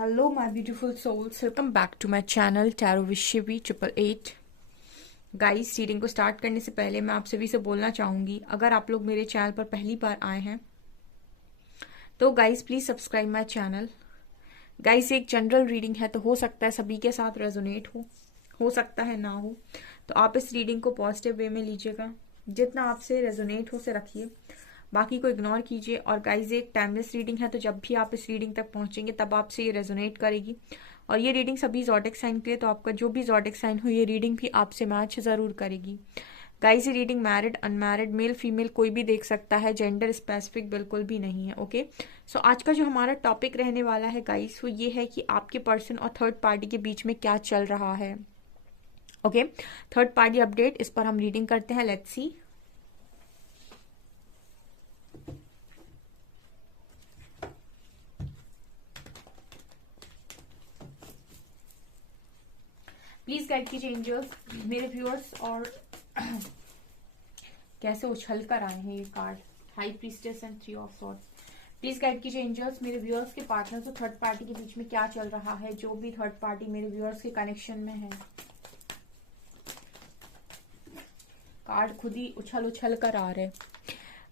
Hello, my beautiful souls. Welcome back to my channel Tarot with Shivi 888. Guys, reading को start करने से पहले मैं आप सभी से बोलना चाहूंगी, अगर आप लोग मेरे चैनल पर पहली बार आए हैं तो guys please subscribe my channel. Guys, एक जनरल रीडिंग है तो हो सकता है सभी के साथ रेजोनेट हो सकता है ना हो, तो आप इस रीडिंग को पॉजिटिव वे में लीजिएगा। जितना आपसे रेजोनेट हो से रखिए, बाकी को इग्नोर कीजिए। और गाइज, एक टाइमलेस रीडिंग है तो जब भी आप इस रीडिंग तक पहुंचेंगे तब आपसे ये रेजोनेट करेगी। और ये रीडिंग सभी ज़ोडिक साइन के लिए, तो आपका जो भी ज़ोडिक साइन हो ये रीडिंग भी आपसे मैच ज़रूर करेगी। गाइज, ये reading married unmarried male female कोई भी देख सकता है, जेंडर स्पेसिफिक बिल्कुल भी नहीं है। ओके, सो आज का जो हमारा टॉपिक रहने वाला है गाइज, वो ये है कि आपके पर्सन और थर्ड पार्टी के बीच में क्या चल रहा है। ओके, थर्ड पार्टी अपडेट, इस पर हम रीडिंग करते हैं। Let's see. प्लीज गाइड कीजिए एंजल्स मेरे व्यूअर्स। और कैसे उछल कर आए हैं ये card, high priestess and 3 of swords. Please guide कीजिए एंजल्स मेरे व्यूअर्स के पार्टनर्स और थर्ड पार्टी के बीच में क्या चल रहा है, जो भी थर्ड पार्टी मेरे व्यूअर्स के कनेक्शन में है। कार्ड खुद ही उछल कर आ रहे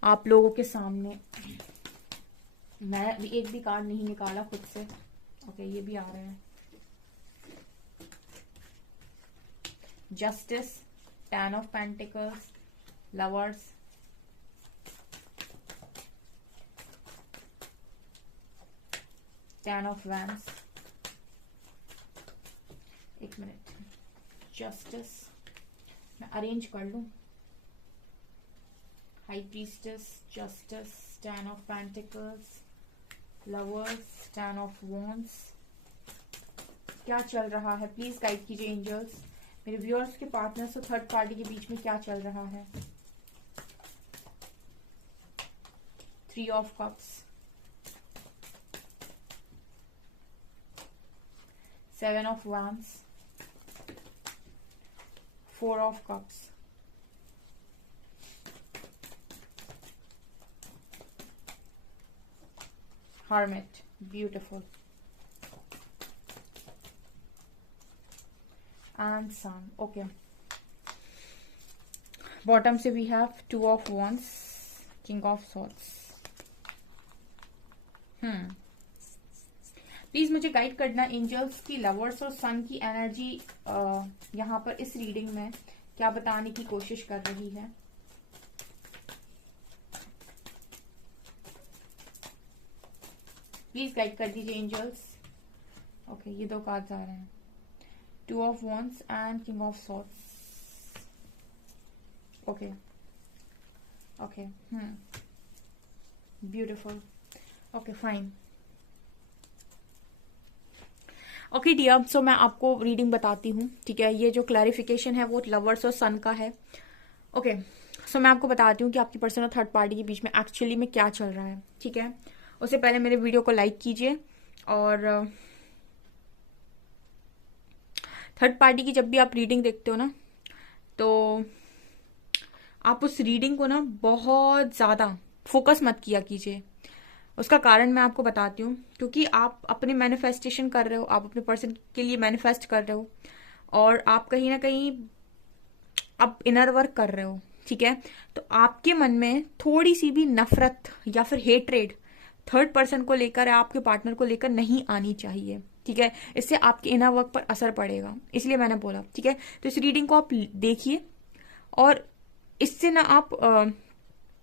आप लोगों के सामने। मैं एक भी कार्ड नहीं निकाला खुद से। ओके, ये भी आ रहे हैं। Justice, 10 of pentacles, lovers, ten of wands. एक मिनट, जस्टिस मैं अरेंज कर लूं। High priestess, justice, 10 of pentacles, lovers, 10 of wands. क्या चल रहा है, प्लीज गाइड कीजिए एंजल्स मेरे व्यूअर्स के पार्टनर्स और थर्ड पार्टी के बीच में क्या चल रहा है। 3 of cups, 7 of wands, 4 of cups, hermit, beautiful, and sun. Okay, bottom से we have 2 of wands, king of swords. Please मुझे गाइड करना एंजल्स की लवर्स और सन की एनर्जी यहाँ पर इस रीडिंग में क्या बताने की कोशिश कर रही है। प्लीज गाइड कर दीजिए एंजल्स। ओके, ये 2 कार्ड्स आ रहे हैं, 2 of wands and king of swords. Okay okay, beautiful. Okay fine. Okay dear, so मैं आपको रीडिंग बताती हूँ, ठीक है। ये जो क्लैरिफिकेशन है वो लवर्स और सन का है। ओके, सो मैं आपको बताती हूँ कि आपकी पर्सन और थर्ड पार्टी के बीच में एक्चुअली में क्या चल रहा है, ठीक है। उससे पहले मेरे वीडियो को लाइक कीजिए। और थर्ड पार्टी की जब भी आप रीडिंग देखते हो ना, तो आप उस रीडिंग को ना बहुत ज़्यादा फोकस मत किया कीजिए। उसका कारण मैं आपको बताती हूँ, क्योंकि आप अपने मैनिफेस्टेशन कर रहे हो, आप अपने पर्सन के लिए मैनिफेस्ट कर रहे हो, और आप कहीं ना कहीं आप इनर वर्क कर रहे हो, ठीक है। तो आपके मन में थोड़ी सी भी नफरत या फिर हेट्रेड थर्ड पर्सन को लेकर, आपके पार्टनर को लेकर नहीं आनी चाहिए, ठीक है। इससे आपके इनर वर्क पर असर पड़ेगा, इसलिए मैंने बोला, ठीक है। तो इस रीडिंग को आप देखिए, और इससे ना आप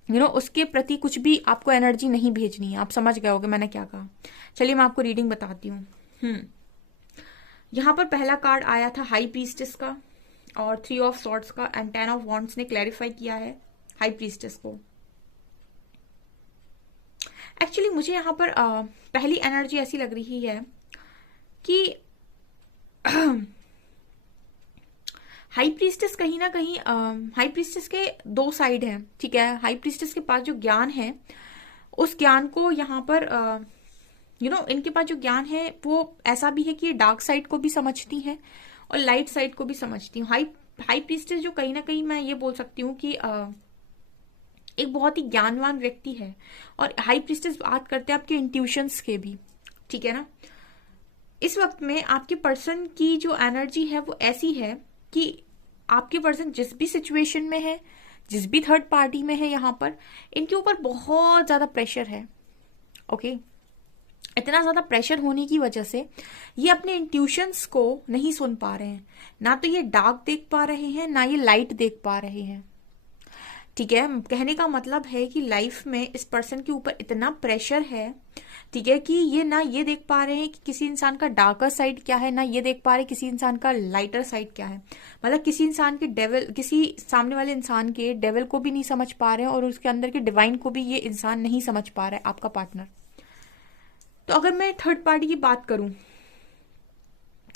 उसके प्रति कुछ भी आपको एनर्जी नहीं भेजनी है। आप समझ गए होगे मैंने क्या कहा। चलिए मैं आपको रीडिंग बताती हूँ। यहाँ पर पहला कार्ड आया था हाई प्रीस्टेस का, और 3 ऑफ सॉर्ड्स का, एंड 10 ऑफ वॉन्ड्स ने क्लैरिफाई किया है हाई प्रीस्टेस को। एक्चुअली मुझे यहाँ पर पहली एनर्जी ऐसी लग रही है कि हाई प्रीस्टेस कहीं ना कहीं, हाई प्रीस्टेस के 2 साइड हैं, ठीक है। हाई प्रीस्टेस के पास जो ज्ञान है, उस ज्ञान को यहाँ पर इनके पास जो ज्ञान है वो ऐसा भी है कि ये डार्क साइड को भी समझती हैं और लाइट साइड को भी समझती हूँ। हाई प्रीस्टेस जो कहीं ना कहीं मैं ये बोल सकती हूँ कि एक बहुत ही ज्ञानवान व्यक्ति है। और हाई प्रीस्टेस बात करते हैं आपके इंट्यूशंस के भी, ठीक है ना। इस वक्त में आपके पर्सन की जो एनर्जी है वो ऐसी है कि आपके पर्सन जिस भी सिचुएशन में है, जिस भी थर्ड पार्टी में है, यहाँ पर इनके ऊपर बहुत ज्यादा प्रेशर है। ओके, इतना ज्यादा प्रेशर होने की वजह से ये अपने इंट्यूशंस को नहीं सुन पा रहे हैं, ना तो ये डार्क देख पा रहे हैं, ना ये लाइट देख पा रहे हैं। ठीक है, कहने का मतलब है कि लाइफ में इस पर्सन के ऊपर इतना प्रेशर है, ठीक है, कि ये ना ये देख पा रहे हैं कि किसी इंसान का डार्कर साइड क्या है, ना ये देख पा रहे किसी इंसान का लाइटर साइड क्या है। मतलब किसी इंसान के डेविल, किसी सामने वाले इंसान के डेविल को भी नहीं समझ पा रहे हैं और उसके अंदर के डिवाइन को भी ये इंसान नहीं समझ पा रहा है, आपका पार्टनर। तो अगर मैं थर्ड पार्टी की बात करूं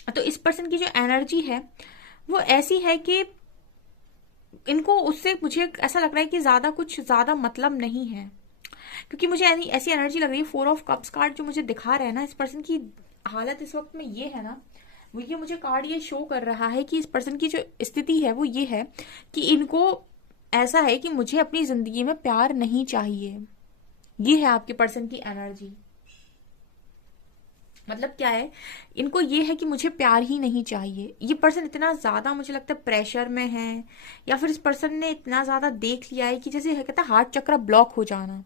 तो इस पर्सन की जो एनर्जी है वो ऐसी है कि इनको उससे मुझे ऐसा लग रहा है कि कुछ ज्यादा मतलब नहीं है, क्योंकि मुझे ऐसी एनर्जी लग रही है। 4 ऑफ कप्स कार्ड जो मुझे दिखा रहा है ना, इस पर्सन की हालत इस वक्त में ये है ना, वो ये मुझे कार्ड ये शो कर रहा है कि इस पर्सन की जो स्थिति है वो ये है कि इनको ऐसा है कि मुझे अपनी जिंदगी में प्यार नहीं चाहिए। ये है आपके पर्सन की एनर्जी। मतलब क्या है, इनको ये है कि मुझे प्यार ही नहीं चाहिए। ये पर्सन इतना ज्यादा मुझे लगता है प्रेशर में है, या फिर इस पर्सन ने इतना ज्यादा देख लिया है कि जैसे कहता है हार्ट चक्र ब्लॉक हो जाना।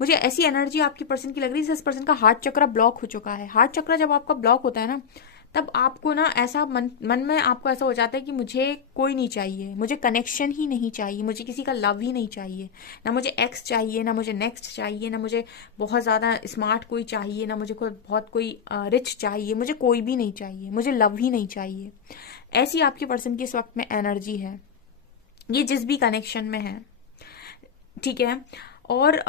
मुझे ऐसी एनर्जी आपकी पर्सन की लग रही है जैसे इस पर्सन का हार्ट चक्र ब्लॉक हो चुका है। हार्ट चक्र जब आपका ब्लॉक होता है ना, तब आपको ना ऐसा मन में आपको ऐसा हो जाता है कि मुझे कोई नहीं चाहिए, मुझे कनेक्शन ही नहीं चाहिए, मुझे किसी का लव ही नहीं चाहिए, ना मुझे एक्स चाहिए, ना मुझे नेक्स्ट चाहिए, ना मुझे बहुत ज़्यादा स्मार्ट कोई चाहिए, ना मुझे बहुत कोई रिच चाहिए, मुझे कोई भी नहीं चाहिए, मुझे लव ही नहीं चाहिए। ऐसी आपके पर्सन की इस वक्त में एनर्जी है, ये जिस भी कनेक्शन में है। ठीक है, और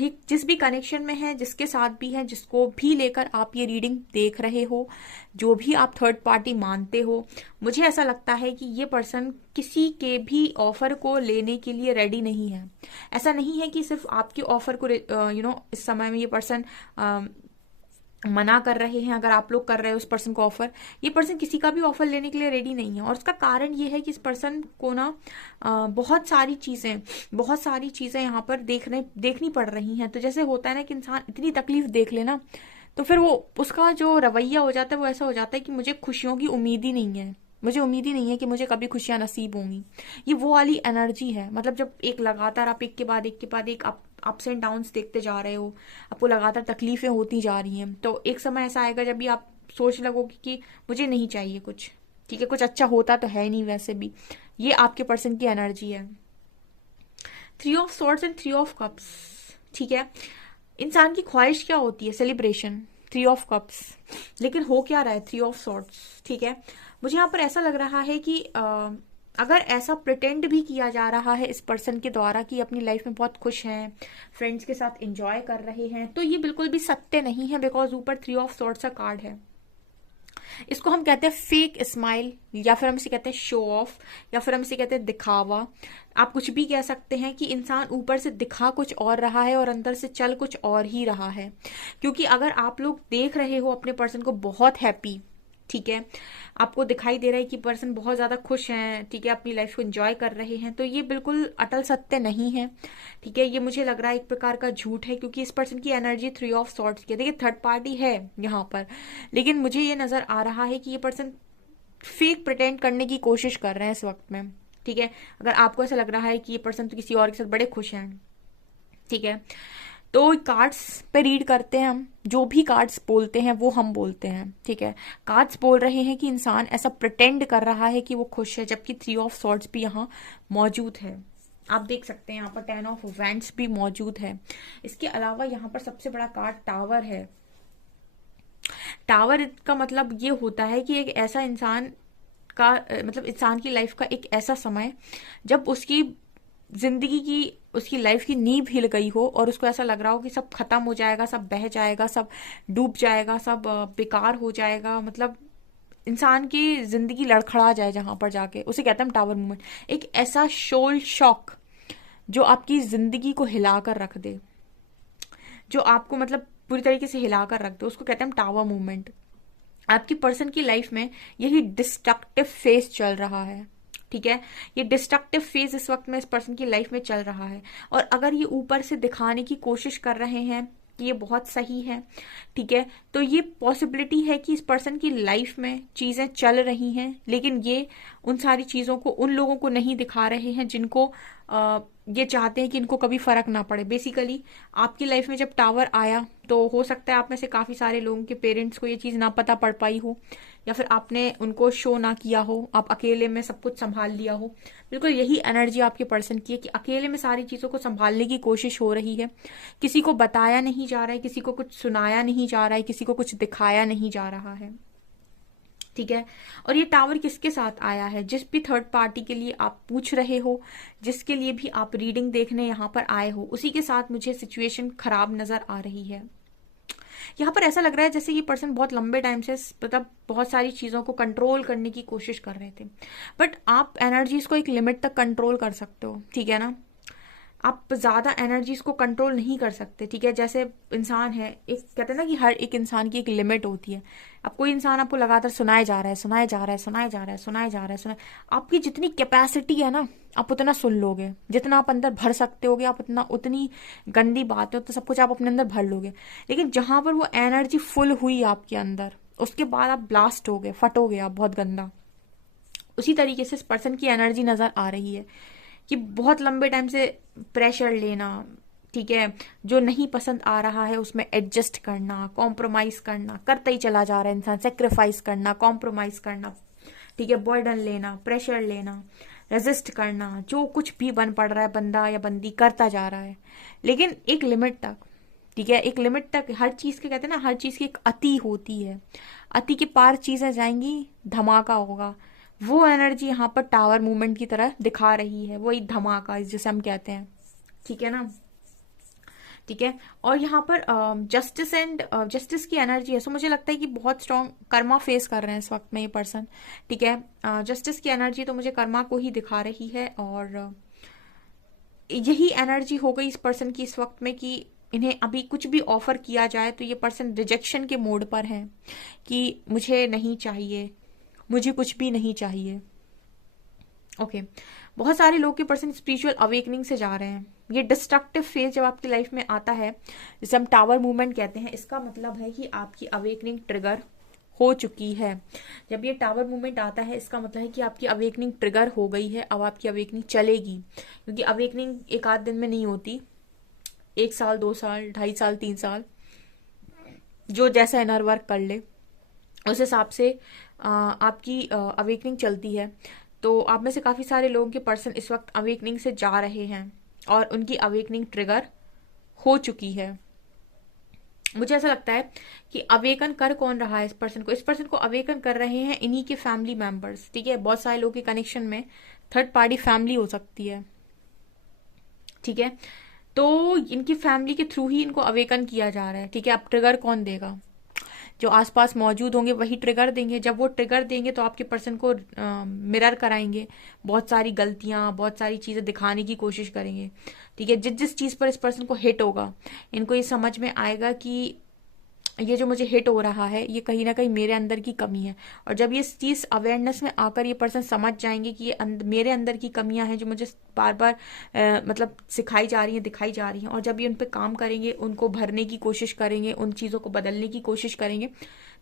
जिस भी कनेक्शन में है, जिसके साथ भी है, जिसको भी लेकर आप ये रीडिंग देख रहे हो, जो भी आप थर्ड पार्टी मानते हो, मुझे ऐसा लगता है कि ये पर्सन किसी के भी ऑफर को लेने के लिए रेडी नहीं है। ऐसा नहीं है कि सिर्फ आपके ऑफर को इस समय में ये पर्सन मना कर रहे हैं। अगर आप लोग कर रहे हो उस पर्सन को ऑफर, ये पर्सन किसी का भी ऑफर लेने के लिए रेडी नहीं है। और उसका कारण ये है कि इस पर्सन को ना बहुत सारी चीजें यहाँ पर देखनी पड़ रही हैं। तो जैसे होता है ना कि इंसान इतनी तकलीफ देख लेना, तो फिर वो उसका जो रवैया हो जाता है वो ऐसा हो जाता है कि मुझे खुशियों की उम्मीद ही नहीं है, मुझे उम्मीद ही नहीं है कि मुझे कभी खुशियां नसीब होंगी। ये वो वाली एनर्जी है। मतलब जब एक लगातार आप एक के बाद एक अप्स एंड डाउन्स देखते जा रहे हो, आपको लगातार तकलीफें होती जा रही हैं, तो एक समय ऐसा आएगा जब भी आप सोच लगोगे कि मुझे नहीं चाहिए कुछ। ठीक है, कुछ अच्छा होता तो है नहीं वैसे भी। ये आपके पर्सन की एनर्जी है। 3 of swords and 3 of cups. ठीक है, इंसान की ख्वाहिश क्या होती है? सेलिब्रेशन। 3 ऑफ कप्स, लेकिन हो क्या रहा है? 3 ऑफ स्वॉर्ड्स। ठीक है, मुझे यहाँ पर ऐसा लग रहा है कि अगर ऐसा प्रिटेंड भी किया जा रहा है इस पर्सन के द्वारा कि अपनी लाइफ में बहुत खुश हैं, फ्रेंड्स के साथ एंजॉय कर रहे हैं, तो ये बिल्कुल भी सत्य नहीं है। बिकॉज ऊपर 3 ऑफ स्वॉर्ड्स का कार्ड है। इसको हम कहते हैं फेक स्माइल, या फिर हम इसे कहते हैं शो ऑफ, या फिर हम इसे कहते हैं दिखावा। आप कुछ भी कह सकते हैं कि इंसान ऊपर से दिखा कुछ और रहा है और अंदर से चल कुछ और ही रहा है। क्योंकि अगर आप लोग देख रहे हो अपने पर्सन को बहुत हैप्पी, ठीक है, आपको दिखाई दे रहा है कि पर्सन बहुत ज्यादा खुश हैं, ठीक है, अपनी लाइफ को एंजॉय कर रहे हैं, तो ये बिल्कुल अटल सत्य नहीं है। ठीक है, ये मुझे लग रहा है एक प्रकार का झूठ है, क्योंकि इस पर्सन की एनर्जी 3 ऑफ सॉर्ड्स की है। देखिए थर्ड पार्टी है यहाँ पर, लेकिन मुझे ये नजर आ रहा है कि ये पर्सन फेक प्रिटेंड करने की कोशिश कर रहे हैं इस वक्त में। ठीक है, अगर आपको ऐसा लग रहा है कि ये पर्सन तो किसी और के साथ बड़े खुश हैं, ठीक है, तो कार्ड्स पे रीड करते हैं हम, जो भी कार्ड्स बोलते हैं वो हम बोलते हैं। ठीक है, कार्ड्स बोल रहे हैं कि इंसान ऐसा प्रिटेंड कर रहा है कि वो खुश है, जबकि 3 ऑफ सॉर्ड्स भी यहाँ मौजूद है। आप देख सकते हैं यहाँ पर 10 ऑफ वैंड्स भी मौजूद है। इसके अलावा यहाँ पर सबसे बड़ा कार्ड टावर है। टावर का मतलब ये होता है कि एक ऐसा इंसान का मतलब इंसान की लाइफ का एक ऐसा समय जब उसकी जिंदगी की, उसकी लाइफ की नींव हिल गई हो और उसको ऐसा लग रहा हो कि सब खत्म हो जाएगा, सब बह जाएगा, सब डूब जाएगा, सब बेकार हो जाएगा, मतलब इंसान की जिंदगी लड़खड़ा जाए जहां पर जाके, उसे कहते हैं टावर मूवमेंट। एक ऐसा सोल शॉक जो आपकी जिंदगी को हिलाकर रख दे, जो आपको मतलब पूरी तरीके से हिलाकर रख दे, उसको कहते हैं टावर मूवमेंट। आपकी पर्सन की लाइफ में यही डिस्ट्रक्टिव फेज चल रहा है। ठीक है, ये डिस्ट्रक्टिव फेज इस वक्त में इस पर्सन की लाइफ में चल रहा है। और अगर ये ऊपर से दिखाने की कोशिश कर रहे हैं कि ये बहुत सही है, ठीक है। तो ये पॉसिबिलिटी है कि इस पर्सन की लाइफ में चीज़ें चल रही हैं, लेकिन ये उन सारी चीज़ों को उन लोगों को नहीं दिखा रहे हैं जिनको ये चाहते हैं कि इनको कभी फर्क ना पड़े। बेसिकली आपकी लाइफ में जब टावर आया तो हो सकता है आप में से काफ़ी सारे लोगों के पेरेंट्स को ये चीज़ ना पता पड़ पाई हो, या फिर आपने उनको शो ना किया हो, आप अकेले में सब कुछ संभाल लिया हो। बिल्कुल यही एनर्जी आपके पर्सन की है कि अकेले में सारी चीज़ों को संभालने की कोशिश हो रही है। किसी को बताया नहीं जा रहा है, किसी को कुछ सुनाया नहीं जा रहा है, किसी को कुछ दिखाया नहीं जा रहा है, ठीक है। और ये टावर किसके साथ आया है? जिस भी थर्ड पार्टी के लिए आप पूछ रहे हो, जिसके लिए भी आप रीडिंग देखने यहाँ पर आए हो, उसी के साथ मुझे सिचुएशन खराब नजर आ रही है। यहाँ पर ऐसा लग रहा है जैसे ये पर्सन बहुत लंबे टाइम से मतलब बहुत सारी चीज़ों को कंट्रोल करने की कोशिश कर रहे थे, बट आप एनर्जीज को एक लिमिट तक कंट्रोल कर सकते हो, ठीक है ना। आप ज़्यादा एनर्जीज को कंट्रोल नहीं कर सकते, ठीक है। जैसे इंसान है, एक कहते हैं ना कि हर एक इंसान की एक लिमिट होती है। अब कोई इंसान आपको लगातार सुनाए जा रहा है, सुनाए जा रहा है, सुनाए जा रहा है, सुनाए जा रहा है, सुनाए, आपकी जितनी कैपेसिटी है ना, आप उतना सुन लोगे, जितना आप अंदर भर सकते होगे, आप उतना उतनी गंदी बात है तो सब कुछ आप अपने अंदर भर लोगे। लेकिन जहां पर वो एनर्जी फुल हुई आपके अंदर, उसके बाद आप ब्लास्ट हो गए, फटोगे आप बहुत गंदा। उसी तरीके से इस पर्सन की एनर्जी नजर आ रही है कि बहुत लंबे टाइम से प्रेशर लेना, ठीक है, जो नहीं पसंद आ रहा है उसमें एडजस्ट करना, कॉम्प्रोमाइज करना, करता ही चला जा रहा है इंसान, सेक्रीफाइस करना, कॉम्प्रोमाइज करना, ठीक है, बर्डन लेना, प्रेशर लेना, रेजिस्ट करना, जो कुछ भी बन पड़ रहा है बंदा या बंदी करता जा रहा है, लेकिन एक लिमिट तक, ठीक है। एक लिमिट तक हर चीज के कहते हैं ना, हर चीज की एक अति होती है, अति के पार चीजें जाएंगी, धमाका होगा। वो एनर्जी यहाँ पर टावर मूवमेंट की तरह दिखा रही है, वही धमाका जिसे हम कहते हैं, ठीक है ना, ठीक है। और यहाँ पर जस्टिस एंड जस्टिस की एनर्जी है, सो मुझे लगता है कि बहुत स्ट्रॉन्ग कर्मा फेस कर रहे हैं इस वक्त में ये पर्सन, ठीक है। जस्टिस की एनर्जी तो मुझे कर्मा को ही दिखा रही है, और यही एनर्जी हो गई इस पर्सन की इस वक्त में कि इन्हें अभी कुछ भी ऑफर किया जाए तो ये पर्सन रिजेक्शन के मोड पर है कि मुझे नहीं चाहिए, मुझे कुछ भी नहीं चाहिए, ओके। बहुत सारे लोग के पर्सन स्पिरिचुअल अवेकनिंग से जा रहे हैं। ये डिस्ट्रक्टिव फेज जब आपकी लाइफ में आता है, जिसे हम टावर मूवमेंट कहते हैं, इसका मतलब है कि आपकी अवेकनिंग ट्रिगर हो चुकी है। जब ये टावर मूवमेंट आता है इसका मतलब है कि आपकी अवेकनिंग ट्रिगर हो गई है, अब आपकी अवेकनिंग चलेगी, क्योंकि अवेकनिंग एक आध दिन में नहीं होती, 1 साल, 2 साल, 2.5 साल, 3 साल, जो जैसा इनर वर्क कर ले उस हिसाब से आपकी अवेकनिंग चलती है। तो आप में से काफी सारे लोगों के पर्सन इस वक्त अवेकनिंग से जा रहे हैं और उनकी अवेकनिंग ट्रिगर हो चुकी है। मुझे ऐसा लगता है कि अवेकन कर कौन रहा है इस पर्सन को? इस पर्सन को अवेकन कर रहे हैं इन्हीं के फैमिली मेंबर्स, ठीक है। बहुत सारे लोगों के कनेक्शन में थर्ड पार्टी फैमिली हो सकती है, ठीक है। तो इनकी फैमिली के थ्रू ही इनको अवेकन किया जा रहा है, ठीक है। अब ट्रिगर कौन देगा? जो आसपास मौजूद होंगे वही ट्रिगर देंगे। जब वो ट्रिगर देंगे तो आपके पर्सन को मिरर कराएंगे, बहुत सारी गलतियां, बहुत सारी चीजें दिखाने की कोशिश करेंगे, ठीक है। जिस जिस चीज पर इस पर्सन को हिट होगा, इनको ये समझ में आएगा कि ये जो मुझे हिट हो रहा है ये कहीं ना कहीं मेरे अंदर की कमी है। और जब ये चीज अवेयरनेस में आकर ये पर्सन समझ जाएंगे कि ये मेरे अंदर की कमियां हैं जो मुझे बार बार मतलब सिखाई जा रही हैं, दिखाई जा रही हैं, और जब ये उन पे काम करेंगे, उनको भरने की कोशिश करेंगे, उन चीजों को बदलने की कोशिश करेंगे,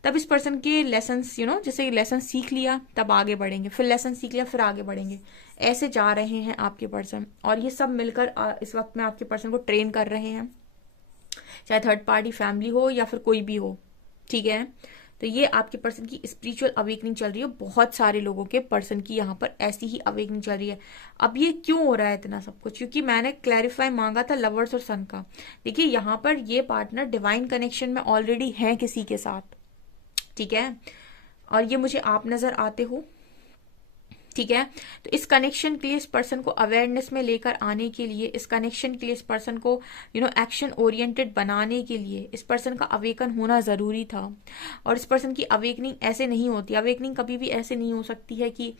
तब इस पर्सन के लेसन्स, जैसे लेसन सीख लिया तब आगे बढ़ेंगे, फिर लेसन सीख लिया फिर आगे बढ़ेंगे, ऐसे जा रहे हैं आपके पर्सन। और ये सब मिलकर इस वक्त में आपके पर्सन को ट्रेन कर रहे हैं, चाहे थर्ड पार्टी फैमिली हो या फिर कोई भी हो, ठीक है। तो ये आपके पर्सन की स्पिरिचुअल अवेकनिंग चल रही है। बहुत सारे लोगों के पर्सन की यहाँ पर ऐसी ही अवेकनिंग चल रही है। अब ये क्यों हो रहा है इतना सब कुछ? क्योंकि मैंने क्लैरिफाई मांगा था लवर्स और सन का। देखिए यहाँ पर ये पार्टनर डिवाइन कनेक्शन में ऑलरेडी है किसी के साथ, ठीक है, और ये मुझे आप नजर आते हो, ठीक है। तो इस कनेक्शन के लिए इस पर्सन को अवेयरनेस में लेकर आने के लिए, इस कनेक्शन के लिए इस पर्सन को एक्शन ओरिएंटेड बनाने के लिए इस पर्सन का अवेकन होना जरूरी था। और इस पर्सन की अवेकनिंग ऐसे नहीं होती। अवेकनिंग कभी भी ऐसे नहीं हो सकती है कि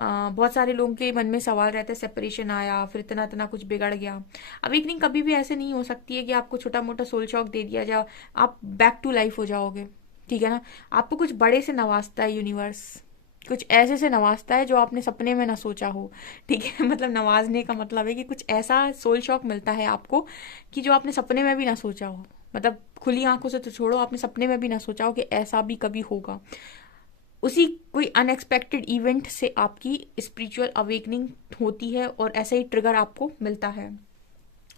बहुत सारे लोगों के मन में सवाल रहता है, सेपरेशन आया फिर इतना इतना कुछ बिगड़ गया। अवेकनिंग कभी भी ऐसे नहीं हो सकती है कि आपको छोटा मोटा सोल शॉक दे दिया जाए, आप बैक टू लाइफ हो जाओगे, ठीक है ना। आपको कुछ बड़े से नवाजता है यूनिवर्स, कुछ ऐसे से नवाजता है जो आपने सपने में ना सोचा हो, ठीक है। मतलब नवाजने का मतलब है कि कुछ ऐसा सोल शॉक मिलता है आपको कि जो आपने सपने में भी ना सोचा हो, मतलब खुली आंखों से तो छोड़ो, आपने सपने में भी ना सोचा हो कि ऐसा भी कभी होगा। उसी कोई अनएक्सपेक्टेड इवेंट से आपकी स्पिरिचुअल अवेकनिंग होती है और ऐसा ही ट्रिगर आपको मिलता है।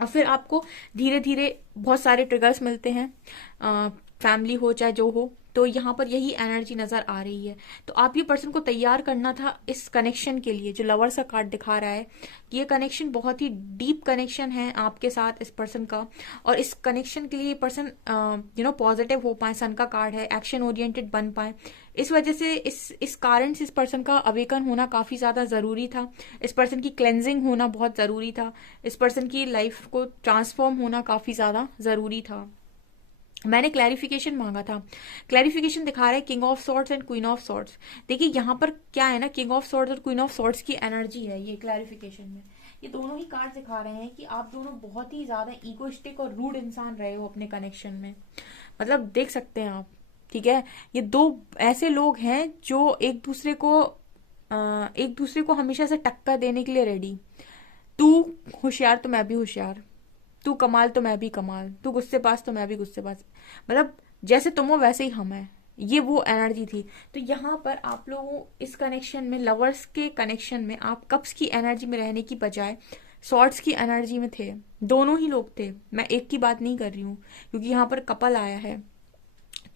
और फिर आपको धीरे धीरे बहुत सारे ट्रिगर्स मिलते हैं, फैमिली हो चाहे जो हो, तो यहाँ पर यही एनर्जी नजर आ रही है। तो आप ये पर्सन को तैयार करना था इस कनेक्शन के लिए। जो लवर्स का कार्ड दिखा रहा है, ये कनेक्शन बहुत ही डीप कनेक्शन है आपके साथ इस पर्सन का, और इस कनेक्शन के लिए पर्सन पॉजिटिव हो पाए। सन का कार्ड है, एक्शन ओरिएंटेड बन पाए। इस वजह से इस कारण से इस पर्सन का अवेकन होना काफी ज्यादा जरूरी था। इस पर्सन की क्लेंजिंग होना बहुत जरूरी था। इस पर्सन की लाइफ को ट्रांसफॉर्म होना काफी ज्यादा जरूरी था। मैंने क्लैरिफिकेशन मांगा था, क्लैरिफिकेशन दिखा रहा है king of swords and queen of swords. देखिए यहाँ पर क्या है ना, किंग ऑफ सॉर्ड्स और क्वीन ऑफ सॉर्ड्स की एनर्जी है ये क्लैरिफिकेशन में। ये दोनों ही कार्ड दिखा रहे हैं कि आप दोनों बहुत ही ज्यादा ईगोइस्टिक और रूड इंसान रहे हो अपने कनेक्शन में। मतलब देख सकते हैं आप, ठीक है। ये दो ऐसे लोग हैं जो एक दूसरे को हमेशा से टक्कर देने के लिए रेडी। तू होशियार तो मैं भी होशियार, तू कमाल तो मैं भी कमाल, तू गुस्सेबाज तो मैं भी गुस्सेबाज। मतलब जैसे तुम हो वैसे ही हम हैं, ये वो एनर्जी थी। तो यहाँ पर आप लोगों इस कनेक्शन में, लवर्स के कनेक्शन में, आप कप्स की एनर्जी में रहने की बजाय सॉर्ड्स की एनर्जी में थे। दोनों ही लोग थे, मैं एक की बात नहीं कर रही हूँ, क्योंकि यहाँ पर कपल आया है।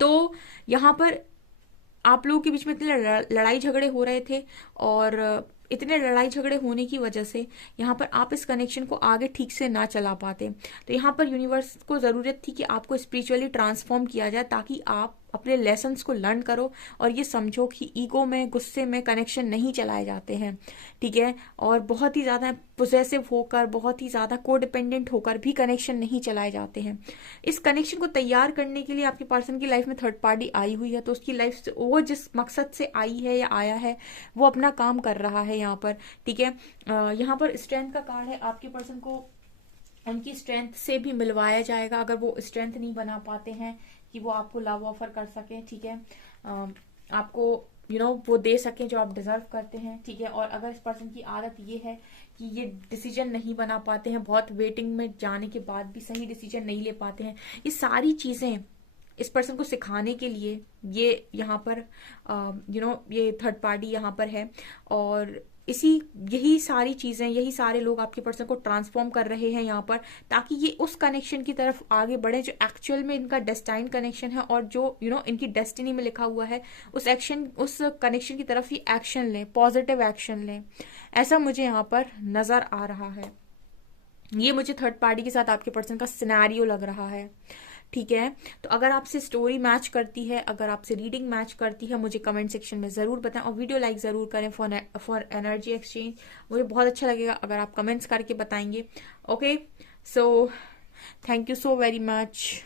तो यहाँ पर आप लोगों के बीच में इतने लड़ाई झगड़े हो रहे थे, और इतने लड़ाई झगड़े होने की वजह से यहाँ पर आप इस कनेक्शन को आगे ठीक से ना चला पाते। तो यहाँ पर यूनिवर्स को जरूरत थी कि आपको स्पिरिचुअली ट्रांसफॉर्म किया जाए, ताकि आप अपने लेसन्स को लर्न करो और ये समझो कि ईगो में, गुस्से में कनेक्शन नहीं चलाए जाते हैं, ठीक है। और बहुत ही ज्यादा पोजेसिव होकर, बहुत ही ज्यादा कोडिपेंडेंट होकर भी कनेक्शन नहीं चलाए जाते हैं। इस कनेक्शन को तैयार करने के लिए आपके पर्सन की लाइफ में थर्ड पार्टी आई हुई है, तो उसकी लाइफ से वो जिस मकसद से आई है या आया है वो अपना काम कर रहा है यहाँ पर, ठीक है। यहाँ पर स्ट्रेंथ का कार्ड है, आपके पर्सन को उनकी स्ट्रेंथ से भी मिलवाया जाएगा, अगर वो स्ट्रेंथ नहीं बना पाते हैं कि वो आपको लव ऑफर कर सके, ठीक है। आपको वो दे सके जो आप डिजर्व करते हैं, ठीक है। और अगर इस पर्सन की आदत ये है कि ये डिसीजन नहीं बना पाते हैं, बहुत वेटिंग में जाने के बाद भी सही डिसीजन नहीं ले पाते हैं, ये सारी चीजें इस पर्सन को सिखाने के लिए ये यहाँ पर ये थर्ड पार्टी यहाँ पर है। और यही सारी चीजें, यही सारे लोग आपके पर्सन को ट्रांसफॉर्म कर रहे हैं यहाँ पर, ताकि ये उस कनेक्शन की तरफ आगे बढ़े जो एक्चुअल में इनका डेस्टाइन कनेक्शन है, और जो इनकी डेस्टिनी में लिखा हुआ है, उस कनेक्शन की तरफ ही एक्शन लें, पॉजिटिव एक्शन लें। ऐसा मुझे यहाँ पर नजर आ रहा है। ये मुझे थर्ड पार्टी के साथ आपके पर्सन का सिनेरियो लग रहा है, ठीक है। तो अगर आपसे स्टोरी मैच करती है, अगर आपसे रीडिंग मैच करती है, मुझे कमेंट सेक्शन में जरूर बताएं, और वीडियो लाइक जरूर करें फॉर एनर्जी एक्सचेंज। मुझे बहुत अच्छा लगेगा अगर आप कमेंट्स करके बताएंगे। Okay, so thank you so very much.